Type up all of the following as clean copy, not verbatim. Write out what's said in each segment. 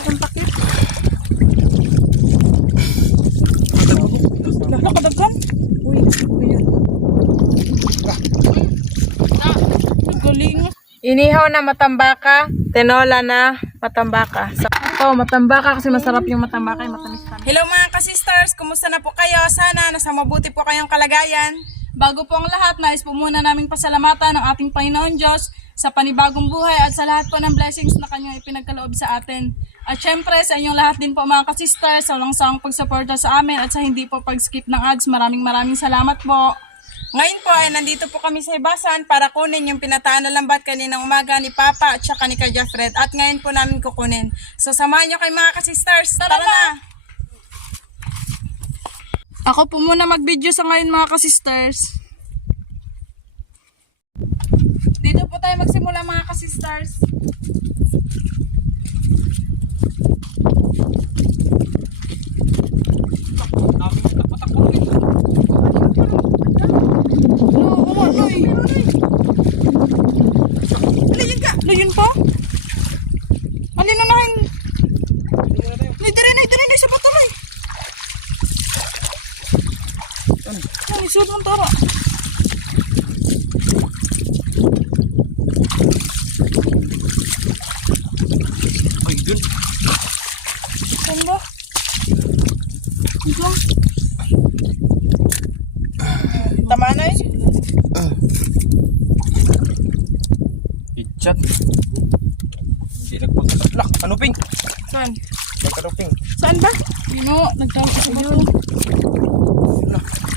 akong takip. Nakakadaghan? Uy, yun. Galing. Inihaw na matambaka, tinola na matambaka. So, ito, matambaka kasi masarap yung matambaka, yung matamis. Hello mga kasisters, kumusta na po kayo? Sana nasa mabuti po kayong kalagayan. Bago po ang lahat, nais po muna naming pasalamatan ng ating Panginoon Diyos sa panibagong buhay at sa lahat po ng blessings na kanyang ipinagkaloob sa atin. At syempre sa inyong lahat din po mga kasisters, sa walang sawang pagsuporta sa amin at sa hindi po pag-skip ng ads, maraming salamat po. Ngayon po ay nandito po kami sa Ibasan para kunin yung pinataan na lambat kaninang umaga ni Papa at saka ni Kajia Fred. At ngayon po namin kukunin. So samahan nyo kay mga kasisters. Tara na! Ako po muna mag-video sa ngayon mga kasisters. Dito po tayo magsimula mga kasisters. Ano yun po? Alin na nahin? Naidirin sa batuloy. Ay, suot mong tara. Ay, dun. Saan ba? Ito lang. Tama na eh. Hichat. Hindi nagpagkasaplak. Ano, Ping? Saan? Nagkaruping. Saan ba? No, nagtawag sa bato.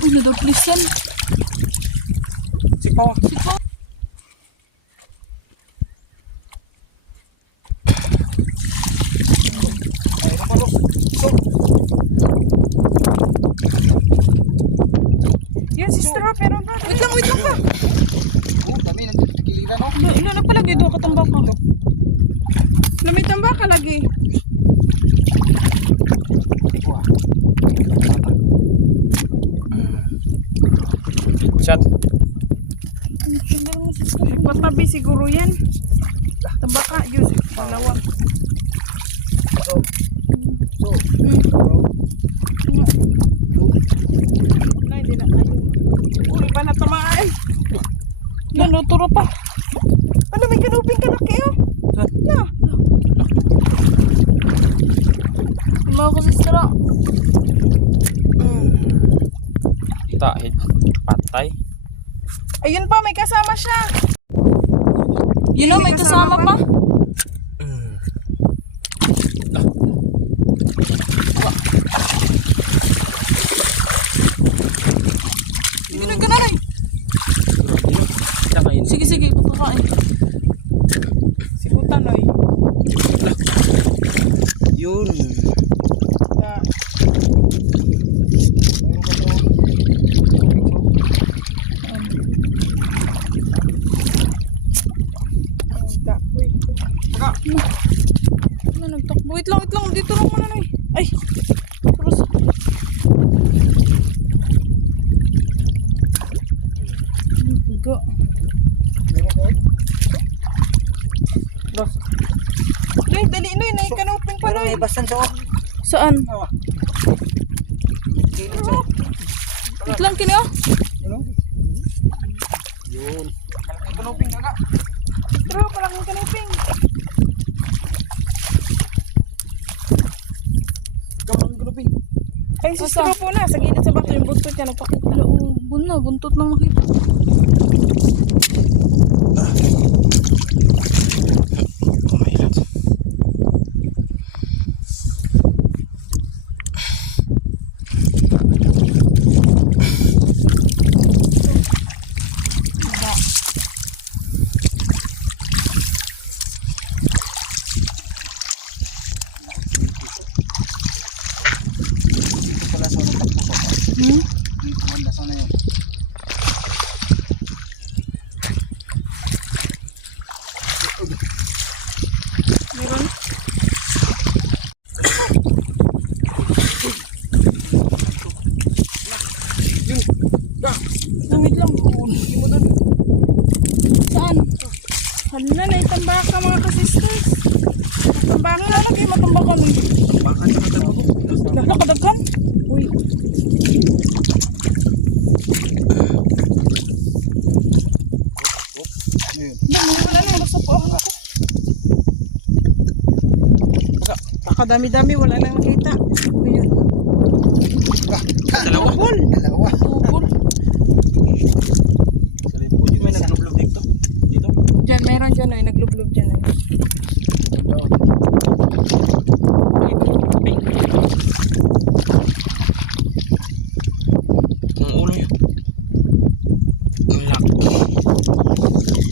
Uy, nadoplis yan. Sipaw. Sipaw. Ay, napalo. So. Yan, sister, pero ba? Wait lang ba? Oh, kami nagkikiliran, no? Ilo na pala, doon katambak ka. Lumitambak ka lagi. Wah. Hichat. Patabi siguro yan. Tambaka, yun. Panglawa. So. Ay, hindi na. Uy, pa na tamaan. Nanuturo pa. Ano, may kanuping ka na kayo? Na. Mga kasistera. Tahid. Patay. Ayun pa, may kasama siya. You know, may kasama pa. Hindi na ganun. Sige, pagkakain. Si Butanoy. Yun. Ano, nagtakbo? Wait lang. Dito lang muna na eh. Ay! Terus. Tiga. Loy, dali Loy. Naikanupin pa Loy. Basan sa Saan? Wait lang kini oh. Yun. Ang kanuping kaga. Pero malaking kanuping. Gamang kanuping. Ay, sistro po na. Sa gilid sa bato yung buntot niya. Nagpakita. Buntot nang makita. Kumahilat. lagi matambakan eh. Bakit naman ito? Nakadagkan. Uy. Wala na, basta po ako. Nakadami-dami, wala nang nakita. Ayun. Dalawa. Dalawa. Tubol. Sa lipo, may naglublog dito. Dito. Diyan, mayroon dyan ay naglublob dyan ay. Ang ulo niya. Ang laki.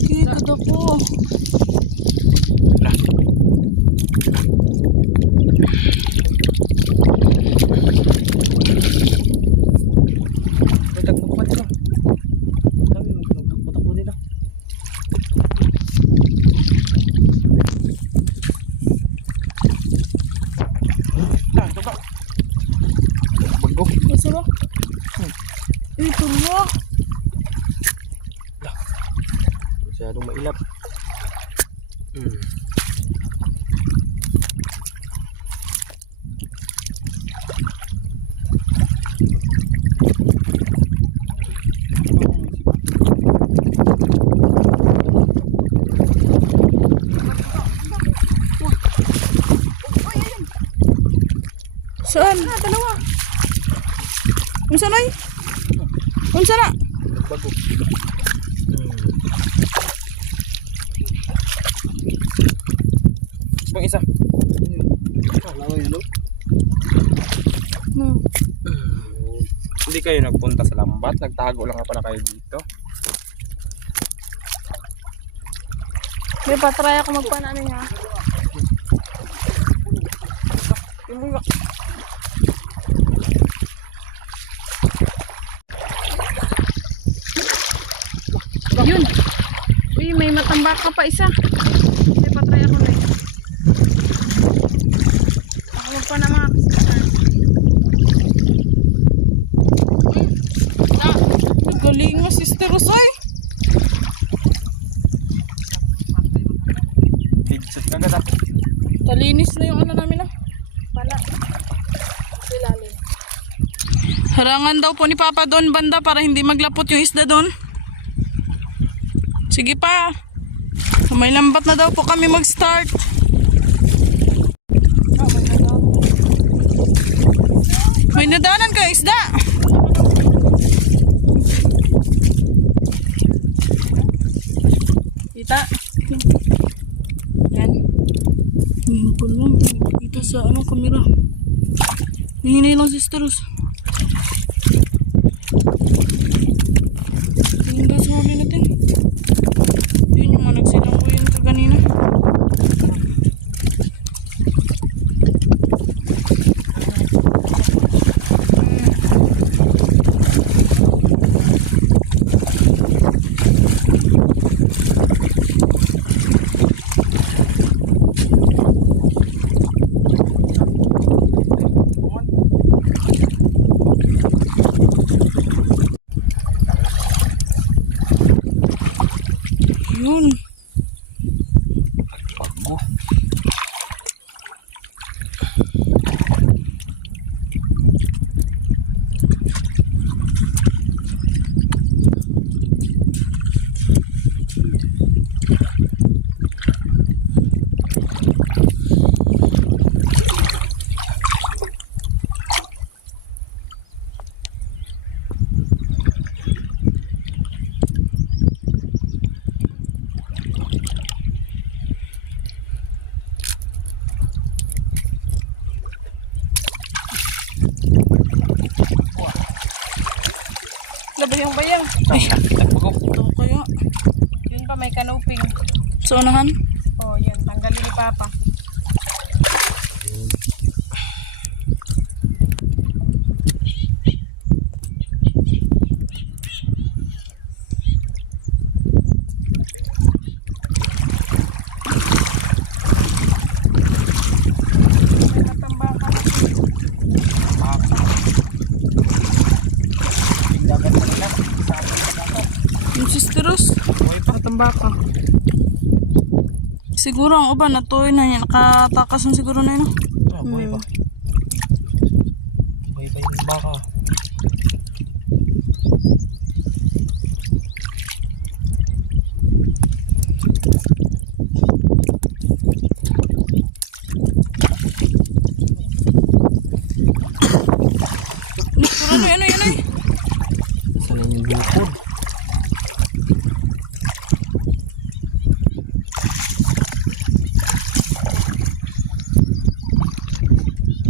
Kita daw po. Lah. May tagpo pa dito. Dami, nagtakbo-takbo dito. Ah, ito ba? Bago. Masa ba? Ito mo. Masyadong mailap. Saan? Dalawa. Unsa na? Unsa na? Bago. Bang isa. Dalawa yun, no? Hmm. Hindi kayo nagpunta sa lambat, nagtago lang nga pala kayo dito. May patry ako magpanamin ha. Yun. Uy, may matambaka pa isa. May patry ako na yun. Ako pa na mga kasama. Galing nga sister Rosoy. Headset ka gata. Talinis na yung ano namin ah. Pala. Ilalim. Harangan daw po ni Papa doon banda para hindi maglapot yung isda doon. Sige pa. May lambat na daw po kami mag-start. May nadanan ka isda. Kita. Yan. Ngayon ko lang. Kita sa anong kamera. Hihinay lang sisters. Tingin guys sa huli natin. Yun yung mga nagsilang ko yun kaganina. Yun. Labayang-bayang. Ay, tagpo ko. Ito kaya. Yun pa may kanuping. Sa unahan? Oh, yan. Tanggalin ni Papa. Yung sisteros. Matambaka. Siguro ang uban natuloy na yan. Nakatakas na siguro na yun. Ah, buhay ba? Buhay ba yung baka? Ano eh. Saan na yung bukod?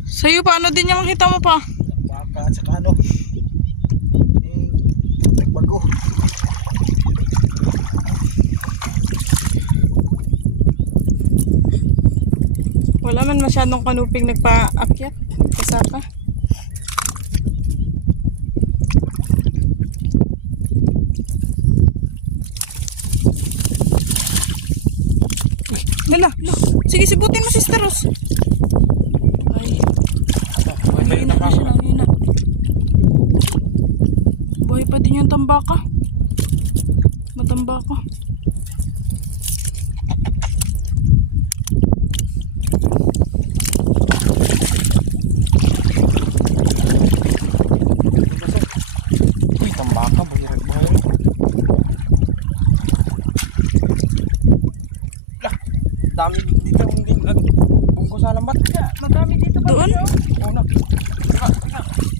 Sa'yo pa, ano din yung makita mo pa? Baka at saka ano. Nagbago. Wala man masyadong kanuping nagpa-akyat. Kasapa. Lala. Sige, sibutin mo, Sister Rose. Ay, Buhay ba yung hina na baka? siya lang, hina. Buhay pa din yung tambaka. Matambaka. Uy, tambaka. Buhay rin buhay. Lah, dami dito. Hindi nagbungko sa lambat. Madami dito ba? Doon? Oo na. Teka.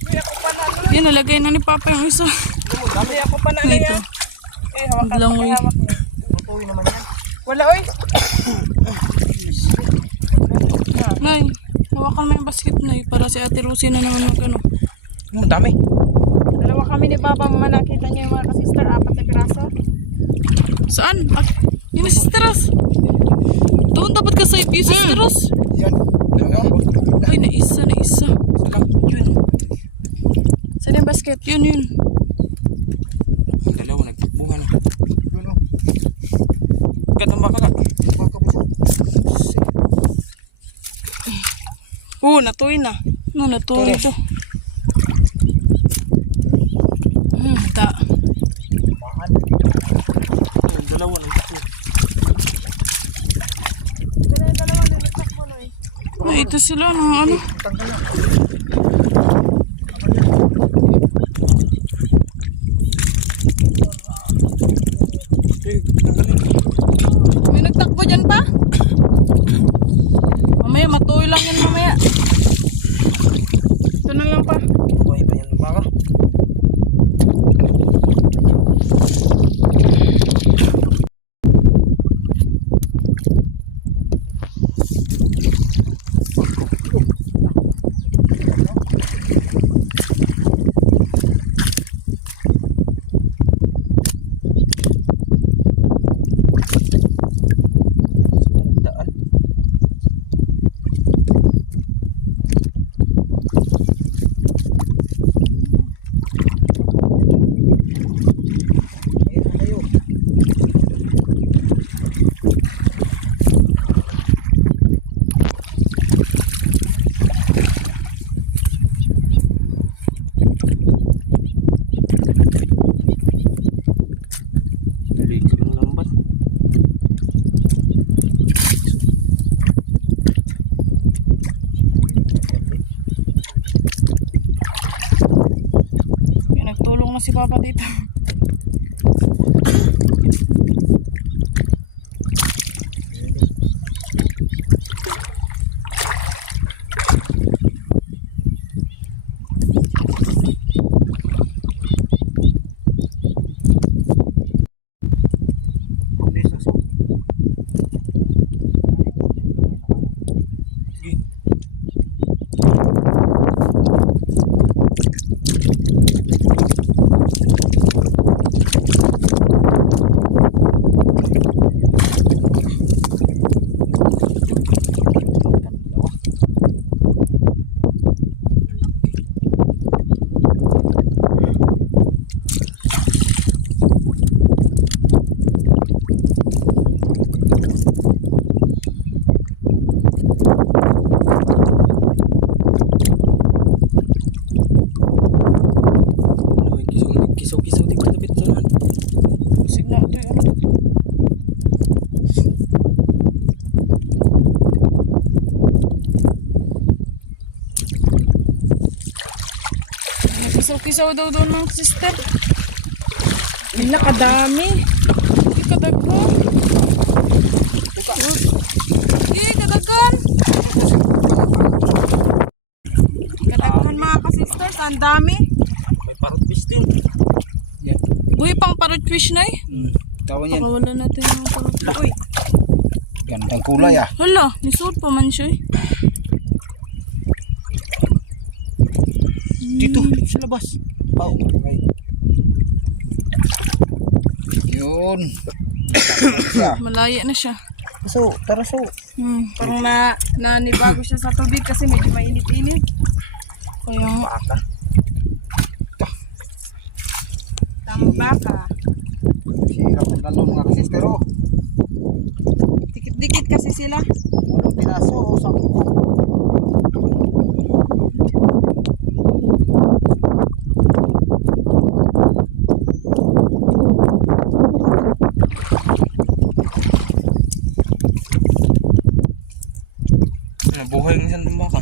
Uy, ako pa na. Yan, nalagay na ni Papa yung isa. Dami ako pa na Ito. yan. Eh, hawakan. Langoy. Hawak mo. Tutuloy naman yan. Wala, oy. Nay, hawakan mo yung basket, Nay, para si Ate Rosie na naman magano. Ang dami. Dalawa kami ni Papa, mama, nakita niyo yung mga ka-sister, 4 na piraso. Saan? Ah, yun yung Sister Rose. Doon dapat ka sa yung Sister Rose. Yan. Dalawa. Ay, naisa. Yun. Saan yung basket? Yun. Ang dalawa nagtakbuhan. Yun o. Katambaka ka. Baka po. Natuloy na. Natuloy ito. Da. Bahan. Ang dalawa nagtakbuhan. Ay, ito sila, ano? Tanggal na. May nagtakbo dyan pa? Mamaya, matuloy lang yan mamaya. Ito na lang pa. Buhay ba yan baka? Daan. Ayan na kayo. Ligs yung lambat. May nagtulong na si Papa dito. Pisaw daw doon ng sister. Ay, nakadami. Ay, kadagko. Ay, kadagkan. Kadagkan mga ka-sisters. Ang dami. May parrot fish din. Yan. Uy, pang parrot fish na eh. Tawan yan. Pakawalan natin yung parrot fish. Uy, Gandang kulay ah. hala. Nisuot pa man siya eh. Dito sa labas. Oh, okay. Yun. Malaya na siya. So, tara so. Parang nanibago siya sa tubig kasi medyo mainit-init. Kaya Baka. tambaka. Sirap ng lalo mga kasister oh. Dikit-dikit kasi sila. Walang piraso oh. Sa Nabuhay ng isang tambaka.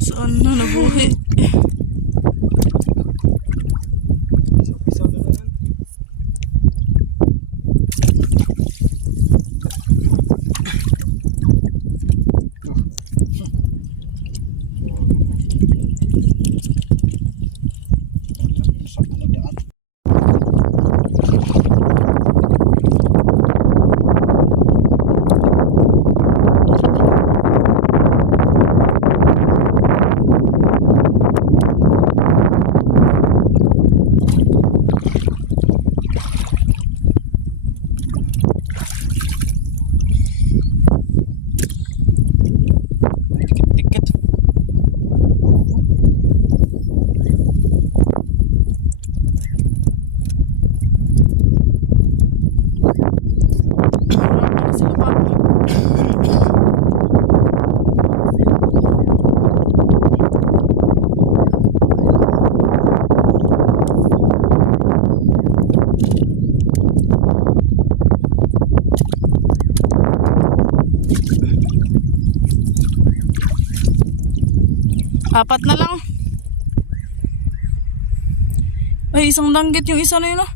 Saan na nabuhi? Pisaw na lang. sa daan. Dikit. Sila pa. Apat na lang. Ay, isang danggit yung isa na yun ah.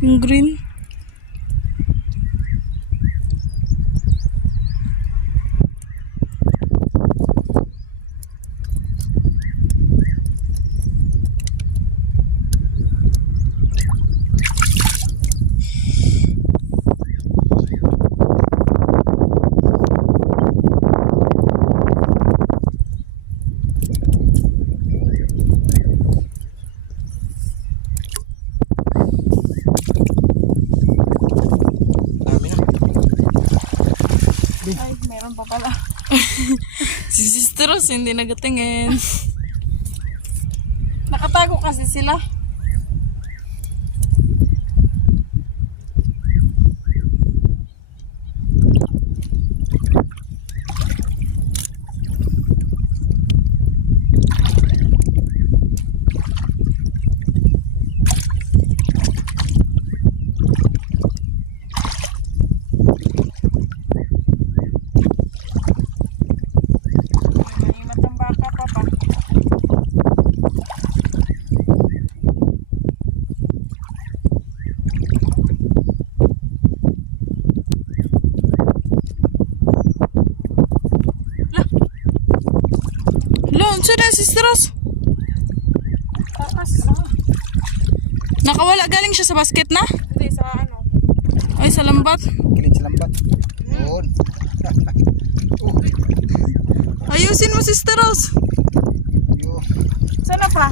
Yung green. Dami na. Ay, meron pa pala. Si Sister Rose hindi nagatingin. Nakatago kasi sila. May matambaka pa pa. Lon, saan si Sister Rose? Nakawala galing siya sa basket na? Hindi, sa ano? Ay, sa lambat. Kilit sa lambat. Yun. Ayusin mo, Sister Rose. Yun. Sana pa?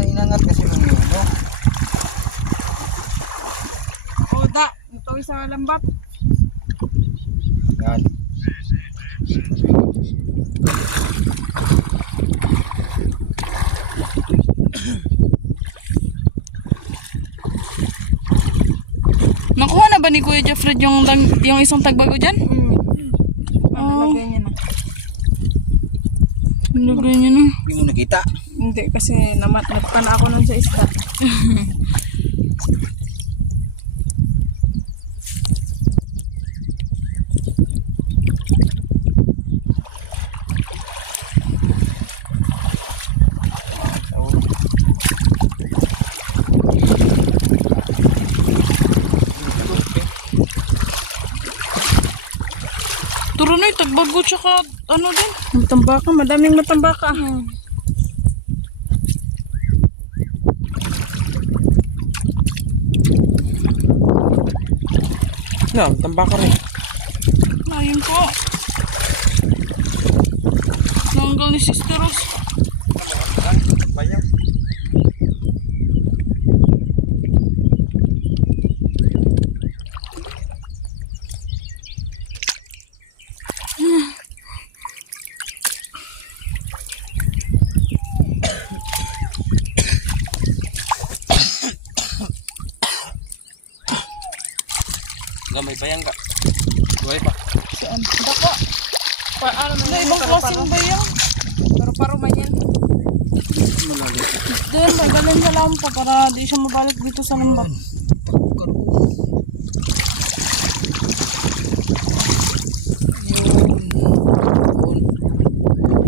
Inangat kasi mo yun, no? O, da. Ito sa lambat. Yan. Nakuha na ba ni Kuya Jeffred yung isang tagbago dyan? Oo. Nalagay niya na. Nilagay niya na. Hindi mo nakita. Hindi, kasi namatnat pa na ako nun sa isda. Turunoy, tagbago tsaka ano din. Matambaka, madaming matambaka. Na, tambaka rin. Ayun po. Nanggal ni Sister Rose. Bayang. Gamay bayang ka. Buhay pa. Saan? Baka. Paano na ibang klaseng bayang. Paro-paro man yan. Malalim. Then, may galing sa lampa para di siya mabalik dito sa lambak.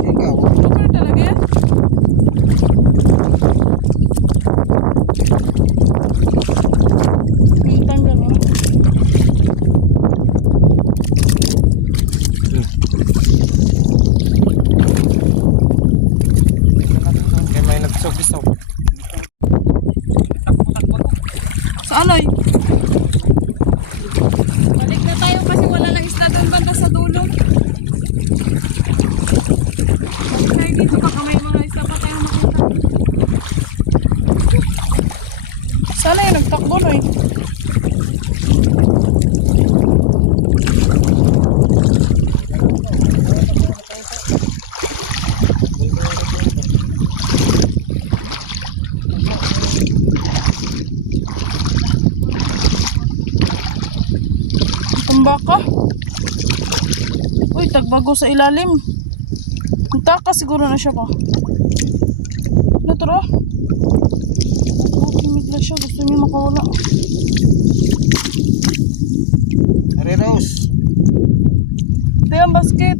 Ikaw. Tukoy talaga yan. Yung tanggal mo. Kaya may nagsog-isog. Saan ay? Balik na tayo kasi wala nang isla doon banda sa dulo. Balik dito baka may mga isla pa tayong makita. Sana yung nagtakbo no eh. Tumbaka. Uy, tagbago sa ilalim. Magtaka siguro na siya ko. Ano to ra? Timid na siya. Gusto niya makawala. Are Rose. Ito yung basket.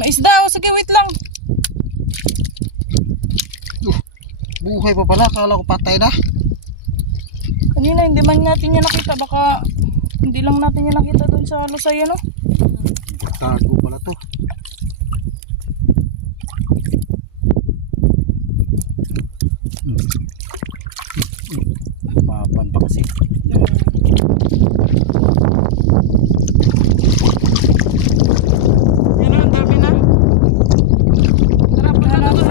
Maisda. O sige, wait lang. Buhay pa pala. Kala ko patay na. Kanina hindi man natin niya nakita. Baka hindi lang natin niya nakita doon sa lusay ano. Tago pala to. Papan pa kasi. Yan ang dami na. Tara, punta na doon.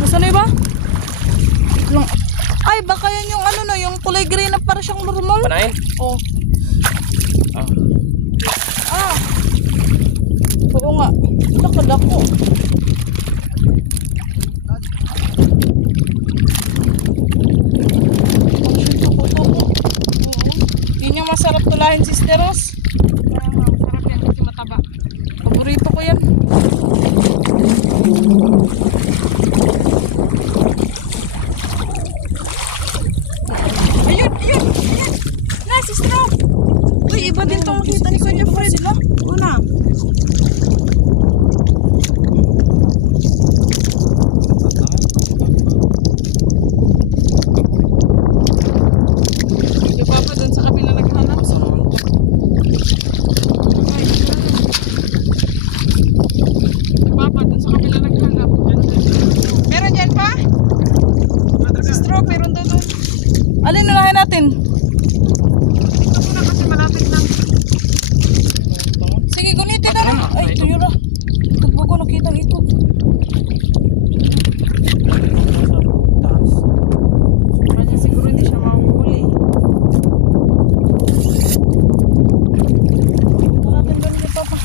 Nasaan na iba? Ay, baka yan yung ano no, yung kulay green na para siyang normal. Panain? Oh. Ah. Ah. Oo nga. Nakadako. Yun yung masarap tulahin, Sister Rose. Masarap yan kasi mataba. Paborito ko yan. Ayun, ayun, ayun. Na, Sister Rose. Uy, iba din itong kita ni Kuya Fred. Una. Di ba pa dun sa kabila naghanap? Di ba pa dun sa kabila naghanap? Meron dyan pa? Sister Rose, meron daw dun. Alin nulahin natin? Ito muna kasi malapit lang. Sige, gunitin na lang. Ay, ito yun ah. Tugbo ko, nakita ang ikot. Kanya siguro hindi siya mahuli. Hanapin doon ni Papa.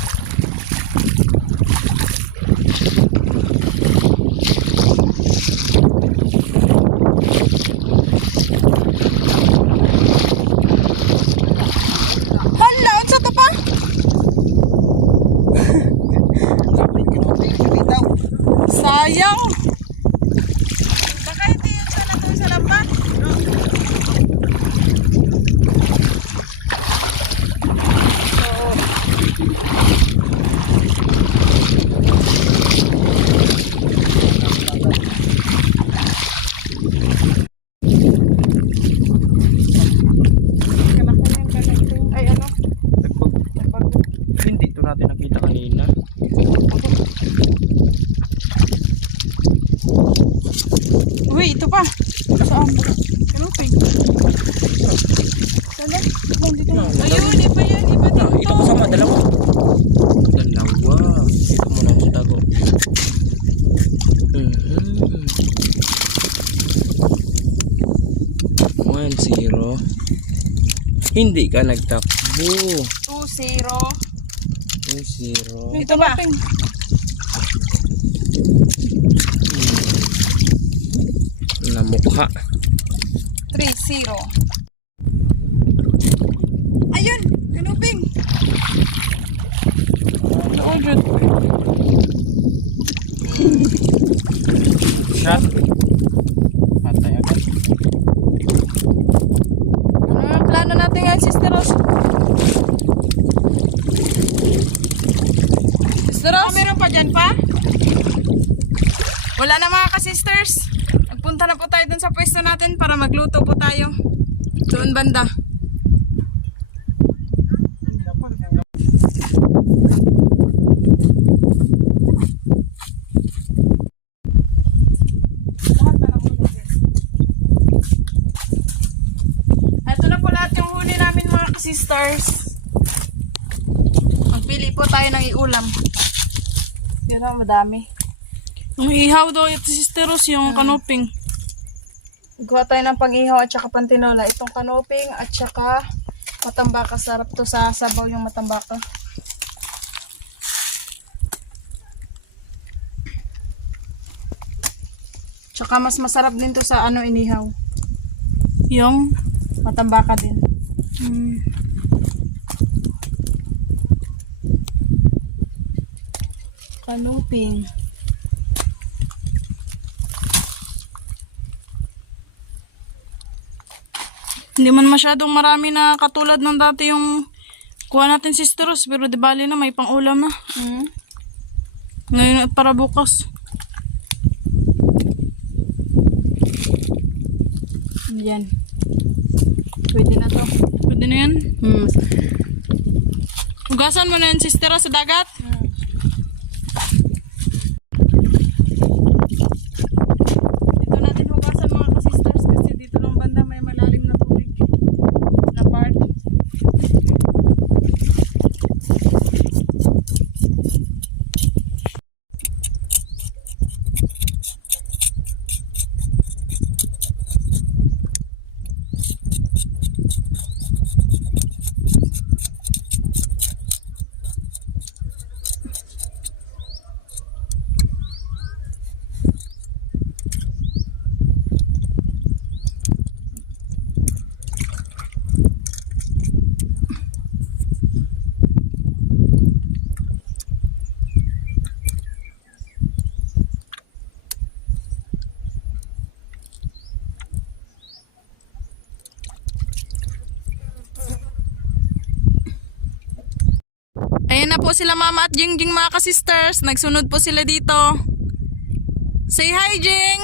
sayang. Baka hindi yun sana doon sa lambat. Ay ano? Hindi ito natin nakita kanina. Uy, ito pa. Saan? Kanuping. Saan? Ayun, iba yan. Iba dito. Ito kasama, dalawa. Dalawa. Ito muna sa tago. 1-0. Hindi ka nagtakbo. 2-0. 2-0. Ito ba? Namukha. 3-0. Ayun! Kanuping! Ordered. Shot. Patay agad. Ano ang plano natin ngayon, Sister Rose? Sister Rose? Meron pa dyan pa? Wala na mga ka-sisters. Nagpunta na po tayo dun sa pwesto natin para magluto po tayo. Doon banda. Ito na po lahat yung huli namin mga ka-sisters. Magpili po tayo ng iulam. Yan ang madami. Ang ihaw daw ito, Sister Rose, yung kanuping. Gawa tayo ng pang-ihaw at saka pantinola. Itong kanuping at saka matambaka. Sarap to sa sabaw yung matambaka. Tsaka mas masarap din to sa ano inihaw. Yung, Matambaka din. Kanuping. hindi man masyadong marami na katulad ng dati yung kuha natin, Sister Rose, pero di bali na may pang-ulam na. Ngayon at para bukas. Yan. Pwede na to. Pwede na yan. Hugasan mo na yan, Sister Rose, sa dagat. Dito natin hugasan mga ka-sisters kasi dito lang banda may malalim na tubig na part. Ayan na po sila Mama at Jingjing mga ka-sisters. Nagsunod po sila dito. Say hi, Jing!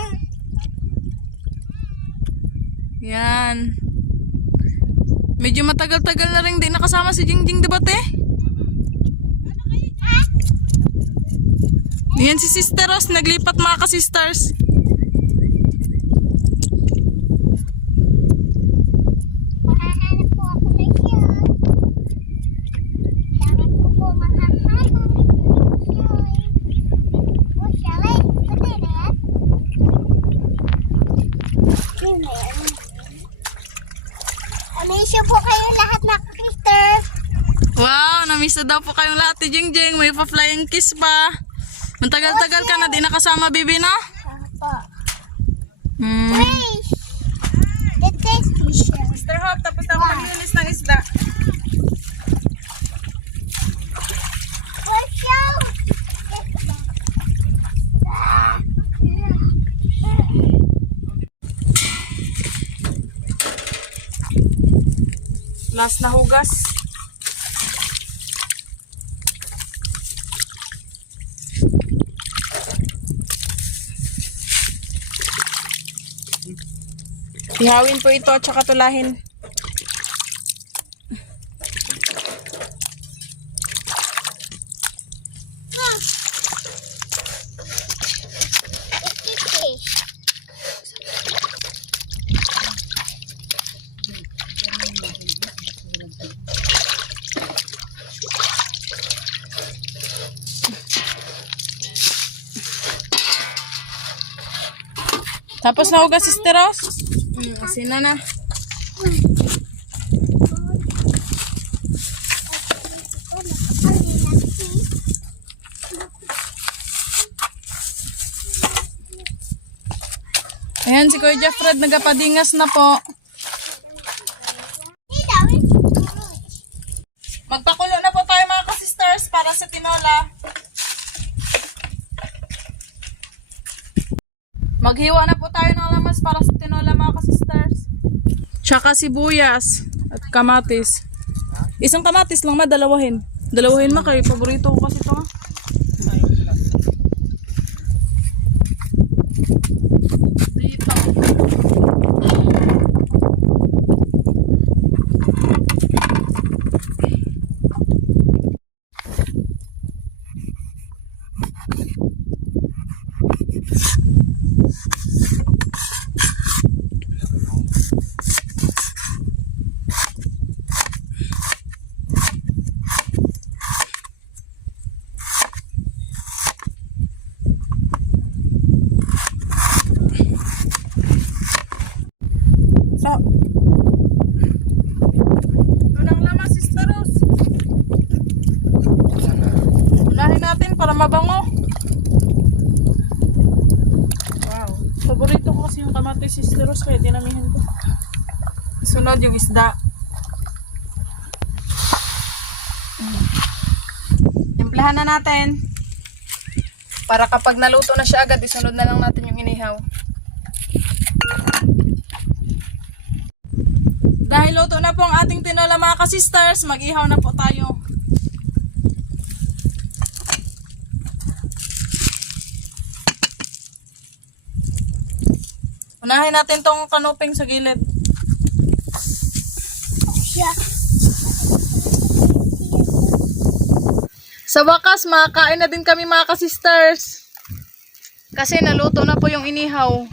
Yan. Medyo matagal-tagal na rin di nakasama si Jingjing, diba te? Yan si Sister Rose, naglipat mga ka-sisters. Mahahanap po ako na siya. Kailangan ko po mahahanap. Oh, shalay. Ito na yan. Yun na yan. Amisyo po kayo lahat na sister. Wow, namiss na daw po kayong lahat ni Jingjing. May pa-flying kiss pa. Matagal-tagal ka na di nakasama, bibi, no? Apa. Hmm. Fish. The tasty shell. Sister Hope, tapos na ako maglinis ng isda. What shell? Last na hugas. Ihawin po ito at saka tulahin. Tapos na hugas, Sister Ros. Asin na. Ayan, si Kuya Jeffred nagapadingas na po. Magpakulo na po tayo mga ka-sisters para sa tinola. Maghiwa na po tayo ng lamas para sa tinola mga ka-sisters. Tsaka sibuyas at kamatis. Isang kamatis lang ma, dalawahin. Dalawahin ma, kay paborito ko kasi ito. Dito. So, unang lamas, Sister Rose. Unahin natin para mabango. Wow. Paborito ko kasi yung kamatis, Sister Rose, kaya dinamihan ko. Sunod yung isda. Timplahan na natin. Para kapag naluto na siya agad, isunod na lang natin yung inihaw. Dahil luto na po ang ating tinola mga ka-sisters, mag-ihaw na po tayo. Unahin natin tong kanuping sa gilid. Sa wakas, makakain na din kami mga ka-sisters. Kasi naluto na po yung inihaw.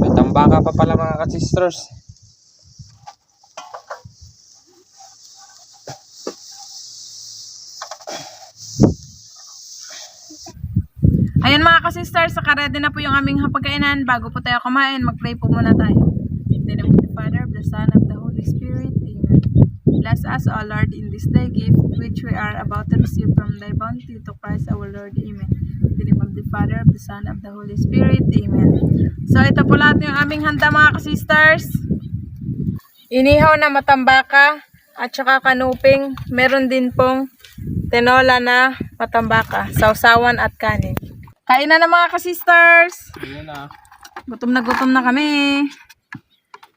May tambaka pa pala mga ka-sisters. Ayan mga ka-sisters, saka-ready na po yung aming hapagkainan. Bago po tayo kumain, mag-pray po muna tayo. In the name of the Father, of the Son, of the Holy Spirit. Amen. Bless us, O Lord, in this day gift which we are about to receive from thy bounty to Christ our Lord. Amen. In the name of the Father, of the Son, of the Holy Spirit. Amen. So ito po lahat yung aming handa mga ka-sisters. Inihaw na matambaka at saka kanuping. Meron din pong tinola na matambaka, sausawan at kanin. Kain na mga ka-sisters. Ayan na. Gutom na kami.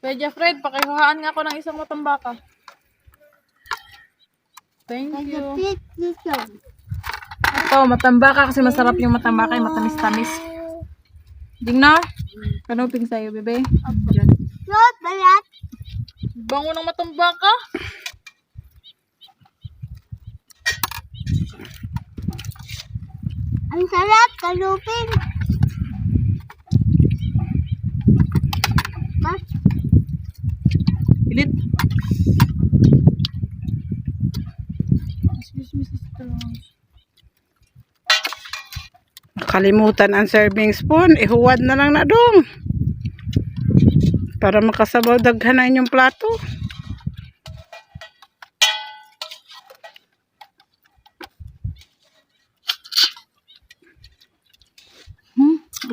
Kuya Jeffred, pakihuhaan nga ako ng isang matambaka. Thank you. Ito, matambaka kasi masarap yung matambaka, yung matamis-tamis. Ding na. Kanuping sa'yo, bebe. Diyan. Not balat. Bango ng matambaka. Ang sarap, kalupin. Pilit. Nakalimutan ang serving spoon, ihuwad na lang na dong. Para makasabaw daghanan yung plato.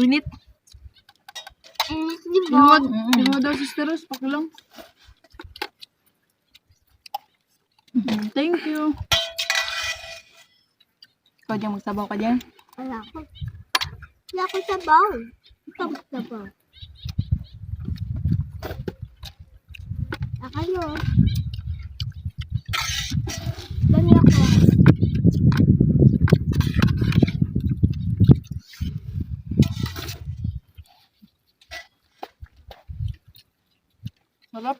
Init. Di ba? Inuwad daw, Sister Rose, pakulang. Thank you. Ikaw dyan, magsabaw ka dyan. Wala ko. Wala ko sa bowl. Ito sa bowl. Ano? Dami ako. Sarap.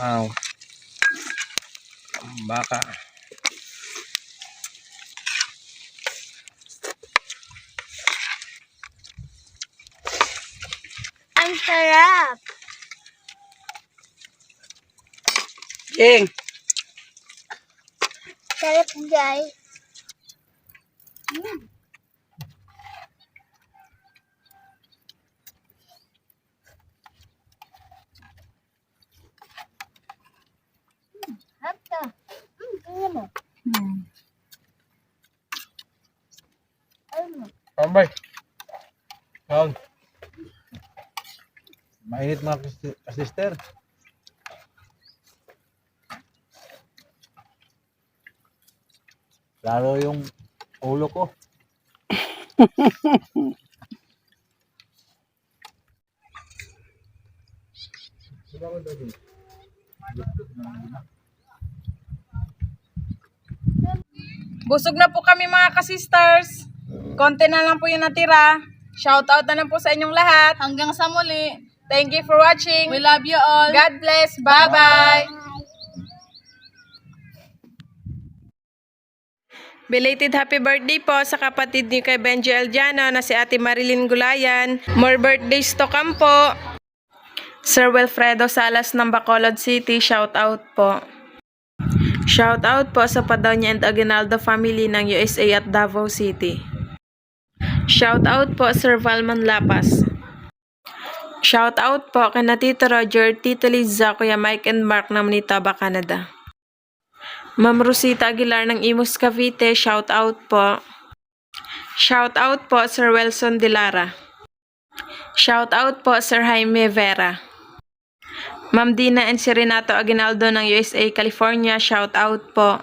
Wow. Tambaka. Ang sarap. Jing, Sarap guys. Sarap to. Tingnan mo. Ayun mo. Tambay. Kaon. Mainit mga sister. Lalo yung ulo ko. Busog na po kami mga ka-sisters. Konti na lang po yung natira. Shoutout na lang po sa inyong lahat. Hanggang sa muli. Thank you for watching. We love you all. God bless. Bye-bye. Belated happy birthday po sa kapatid ni kay Benji Eldiano na si Ate Marilyn Gulayan. More birthdays to come po. Sir Wilfredo Salas ng Bacolod City, shout out po. Shout out po sa Padonia and Aguinaldo family ng USA at Davao City. Shout out po Sir Valman Lapas. Shout out po kay Tito Roger, Tito Liza, Kuya Mike and Mark ng Manitoba, Canada. Ma'am Rosita Aguilar ng Imus Cavite, shout out po. Shout out po Sir Wilson Dilara. Shout out po Sir Jaime Vera. Ma'am Dina and si Renato Aguinaldo ng USA, California, shout out po.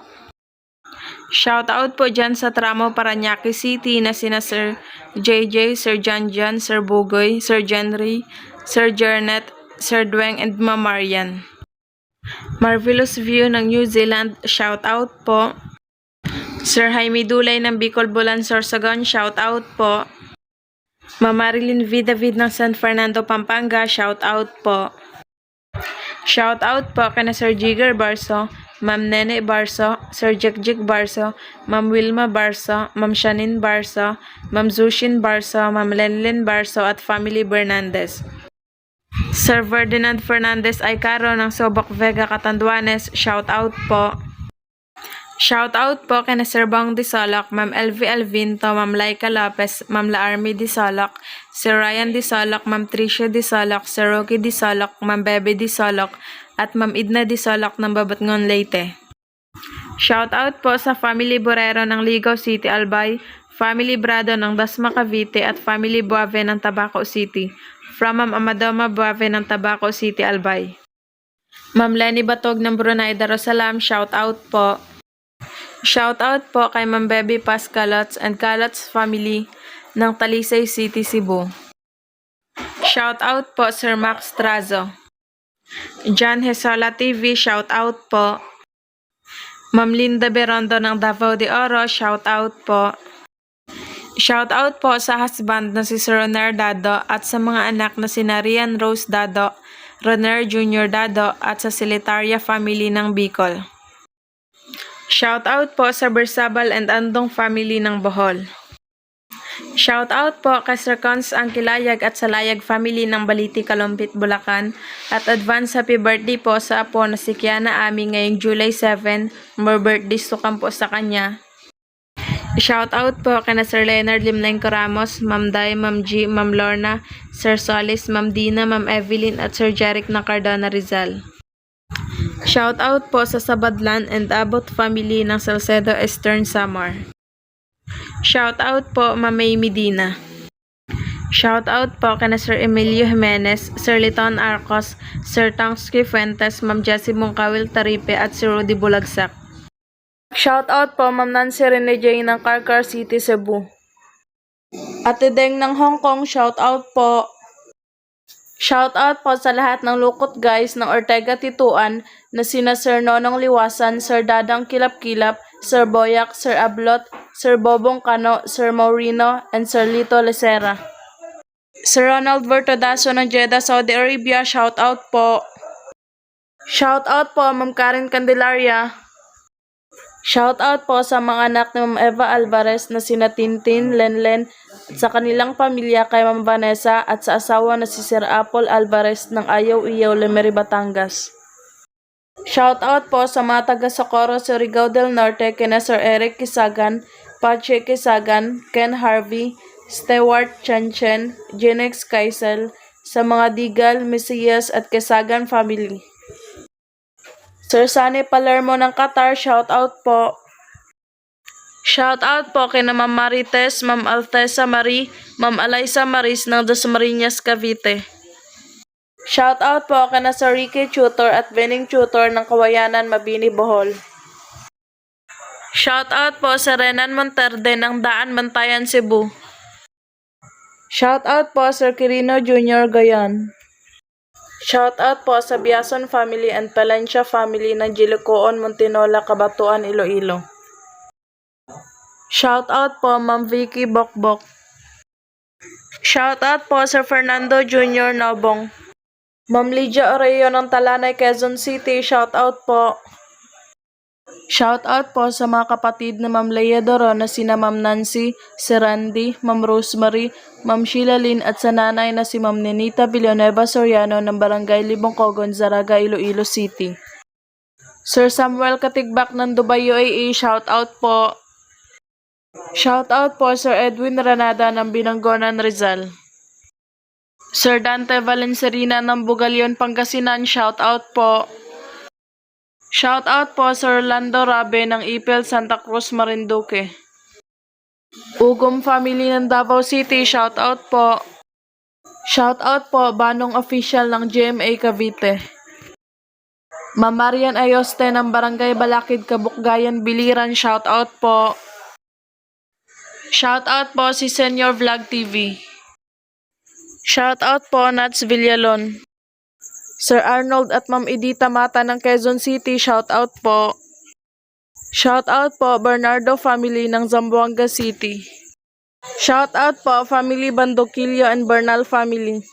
Shout out po dyan sa Tramo, Parañaque City na sina Sir JJ, Sir John John, Sir Bugoy, Sir Jenry, Sir Jernet, Sir Dueng and Ma'am Marian. Marvelous View ng New Zealand, shout out po. Sir Jaime Dulay ng Bicol Bulan, Sorsogon, shout out po. Ma'am Marilyn V. David ng San Fernando, Pampanga, shout out po. Shout out po kay Sir Jigger Barso, Ma'am Nene Barso, Sir Jekjek Barso, Ma'am Wilma Barso, Ma'am Shanin Barso, Ma'am Zushin Barso, Ma'am Lenlen Barso at Family Bernandez. Sir Ferdinand Fernandez Aicaro ng Sobok Vega, Catanduanes, shout out po. Shout out po kay Sir Bong Disolok, Ma'am LV Alvinto, Ma'am Laika Lopez, Ma'am La Army Disolok, Sir Ryan Disolok, Ma'am Tricia Disolok, Sir Rocky Disolok, Ma'am Bebe Disolok, at Ma'am Idna Disolok ng Babatngon, Leyte. Shout out po sa Family Borero ng Ligaw City, Albay, Family Brado ng Dasma, Cavite, at Family Buave ng Tabaco City. From Ma'am Amadoma Buave ng Tabaco City, Albay. Ma'am Lenny Batog ng Brunei Darussalam, shout out po. Shout out po kay Ma'am Bebe Paz Calots and Calots family ng Talisay City, Cebu. Shout out po Sir Max Trazo. John Hesola TV, shout out po. Ma'am Linda Berondo ng Davao de Oro, shout out po. Shout out po sa husband na si Sir Roner Dado at sa mga anak na si Rian Rose Dado, Roner Jr. Dado at sa Silitaria family ng Bicol. Shout out po sa Bersabal and Andong family ng Bohol. Shout out po kay Sir Cons Angkilayag at sa Layag family ng Baliti, Kalumpit, Bulacan. At advance happy birthday po sa apo na si Kiana Ami ngayong July 7. More birthdays to come po sa kanya. Shout out po kay na Sir Leonard Limlengco Ramos, Ma'am Day, Ma'am G, Ma'am Lorna, Sir Solis, Ma'am Dina, Ma'am Evelyn at Sir Jeric ng Cardona Rizal. Shout out po sa Sabadlan and Abot family ng Salcedo Eastern Samar. Shout out po Ma'am May Medina. Shout out po kay na Sir Emilio Jimenez, Sir Liton Arcos, Sir Tangsky Fuentes, Ma'am Jessie Mungkawil Taripe at Sir Rudy Bulagsak. Shout out po Ma'am Nancy Rene J ng Carcar City, Cebu. Ate Deng ng Hong Kong, shout out po. Shout out po sa lahat ng lukot guys ng Ortega Tituan na sina Sir Nonong Liwasan, Sir Dadang Kilap-Kilap, Sir Boyak, Sir Ablot, Sir Bobong Cano, Sir Maurino, and Sir Lito Lecera. Sir Ronald Vertodaso ng Jeddah, Saudi Arabia, shout out po. Shout out po Ma'am Karen Candelaria. Shout out po sa mga anak ni Ma'am Eva Alvarez na sina Tintin, Lenlen, at sa kanilang pamilya kay Ma'am Vanessa at sa asawa na si Sir Apple Alvarez ng Ayaw-Iyaw, Lemery, Batangas. Shout out po sa mga taga Socorro, Surigao del Norte, kina Sir Eric Kisagan, Pache Kisagan, Ken Harvey, Stewart Chanchen, Jenex Kaisel, sa mga Digal, Mesias at Kisagan family. Sir Sunny Palermo ng Qatar, shout out po. Shout out po kina Ma'am Marites, Ma'am Altesa Marie, Ma'am Alaysa Maris ng Dasmariñas, Cavite. Shout out po kina Sir Ricky Tutor at Bening Tutor ng Kawayanan, Mabini, Bohol. Shout out po sa Renan Monterde ng Daan, Bantayan, Cebu. Shout out po Sir Quirino Jr. Gayan. Shout out po sa Biason family and Palencia family ng Jilicoon, Montinola, Cabatuan, Iloilo. Shout out po Ma'am Vicky Bokbok. Shout out po Sir Fernando Jr. Nobong. Ma'am Lydia Oreo ng Talanay, Quezon City, shout out po. Shout out po sa mga kapatid na Ma'am Leia Doro na sina Ma'am Nancy, si Randy, Ma'am Rosemary, Ma'am Sheila Lynn at sa nanay na si Ma'am Nenita Villanueva Soriano ng Barangay Libongcogon, Zaraga, Iloilo City. Sir Samuel Katigbak ng Dubai, UAE, shout out po. Shout out po Sir Edwin Ranada ng Binangonan, Rizal. Sir Dante Valencerina ng Bugalyon, Pangasinan, shout out po. Shout out po Sir Orlando Rabe ng Ipil, Santa Cruz, Marinduque. Ugom family ng Davao City, shout out po. Shout out po Banong Official ng GMA Cavite. Ma'am Marian Ayoste ng Barangay Balakid, Kabukgayan, Biliran, shout out po. Shout out po si Senior Vlog TV. Shout out po Nats Villalon. Sir Arnold at Ma'am Edita Mata ng Quezon City, shout out po. Shout out po Bernardo family ng Zamboanga City. Shout out po family Bandokilyo and Bernal family.